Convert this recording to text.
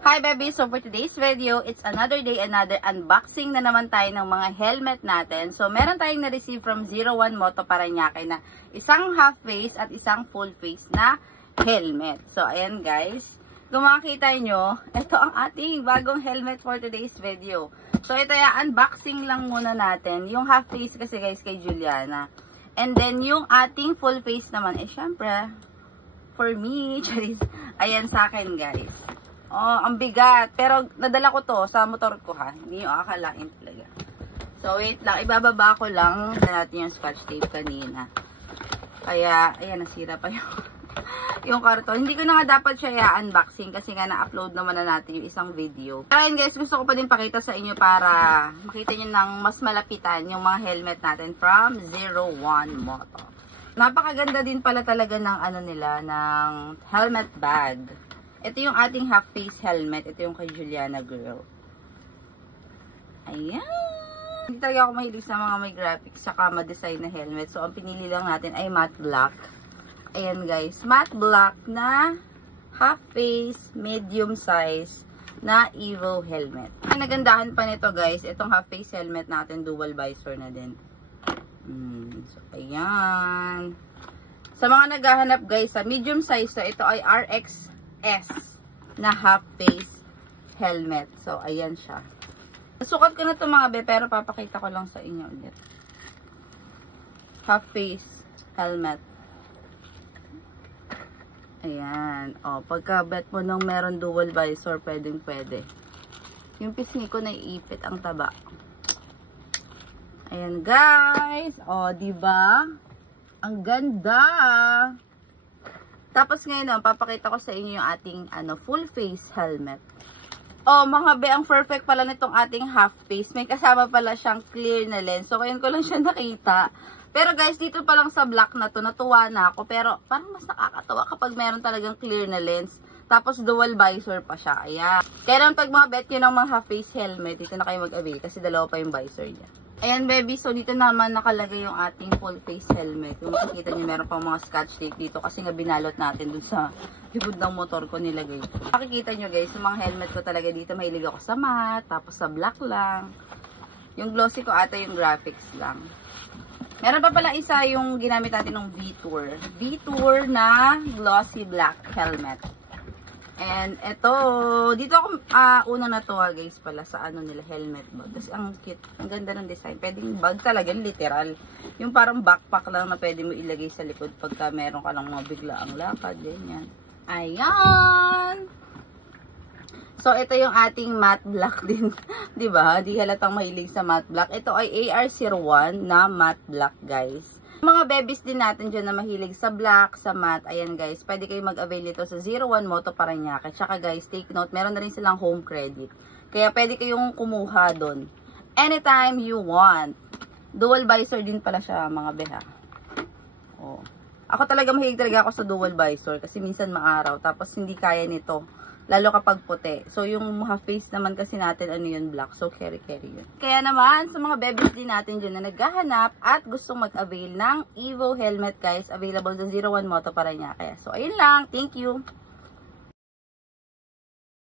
Hi baby! So for today's video, it's another day, another unboxing na naman tayo ng mga helmet natin. So meron tayong na-receive from 01 Moto Parañaque na isang half face at isang full face na helmet. So ayan guys, kung makikita nyo, ito ang ating bagong helmet for today's video. So ito yung unboxing lang muna natin. Yung half face kasi guys kay Juliana. And then yung ating full face naman, syempre, for me, charis, ayan sa akin guys. Oh, ang bigat. Pero nadala ko to sa motor ko ha. Hindi yung akalain talaga. So wait lang, ibababa ko lang na natin yung scotch tape kanina. Kaya, ayan, nasira pa yung karton. Hindi ko na nga dapat siya i-unboxing kasi nga na-upload naman na natin yung isang video. Pero ayun guys, gusto ko pa din pakita sa inyo para makita nyo ng mas malapitan yung mga helmet natin from 01 Moto. Napakaganda din pala talaga ng ano nila, ng helmet bag. Ito yung ating half face helmet. Ito yung kay Juliana girl. Ayan. Hindi talaga ako mahilig sa mga may graphics saka ma-design na helmet. So, ang pinili lang natin ay matte black. Ayan guys. Matte black na half face, medium size na Evo helmet. Ang nagandahan pa nito guys, itong half face helmet natin, dual visor na din. So, ayan. Sa mga naghahanap guys, sa medium size, so ito ay RX S na half face helmet. So, ayan siya. Sukat ko na ito mga be, pero papakita ko lang sa inyo ulit. Half face helmet. Ayan. O, pagka-bet mo nung meron dual visor, pwedeng pwede. Yung pisngi ko naiipit ang taba. Ayan guys. O, diba? Ang ganda. Tapos ngayon, papakita ko sa inyo yung ating full face helmet. Oh, mga be, ang perfect pala nitong ating half face. May kasama pala siyang clear na lens. So, ngayon ko lang siya nakita. Pero guys, dito pa lang sa black na to, natuwa na ako. Pero parang mas nakakatawa kapag meron talagang clear na lens. Tapos dual visor pa siya. Ayan. Kaya naman pag mga bet nyo ng mga half face helmet, dito na kayo mag-avail kasi dalawa pa yung visor niya. Ayan baby, so dito naman nakalagay yung ating full face helmet. Kung makikita nyo, meron pang mga scotch tape dito kasi nga binalot natin dun sa likod ng motor ko nilagay. Makikita nyo guys, yung mga helmet ko talaga dito, mahilig ako sa matte, tapos sa black lang. Yung glossy ko ata yung graphics lang. Meron pa pala isa yung ginamit natin ng V-Tour. V-Tour na glossy black helmet. And ito, dito ako unang natuwa guys pala sa nila helmet bag. Kasi ang cute, ang ganda ng design. Pwedeng bag talaga, literal. Yung parang backpack lang na pwede mo ilagay sa likod pagka meron ka lang mga biglaang lakad, ganyan. Ayan! So ito yung ating matte black din, 'di ba? Di halatang mahilig sa matte black. Ito ay AR01 na matte black guys. Mga babies din natin dyan na mahilig sa black, sa matte, ayan guys, pwede kayo mag-avail ito sa 01 Moto Parañaque. Tsaka guys, take note, meron na rin silang home credit. Kaya pwede kayong kumuha doon. Anytime you want. Dual visor din pala siya mga beha. Oh. Ako talaga mahilig talaga ako sa dual visor kasi minsan maaraw. Tapos hindi kaya nito. Lalo kapag puti. So, yung half face naman kasi natin, yun, black. So, carry yun. Kaya naman, sa mga babies din natin dyan na naghahanap at gustong mag-avail ng Evo helmet, guys, available sa 01 Moto Parañaque. So, ayun lang. Thank you.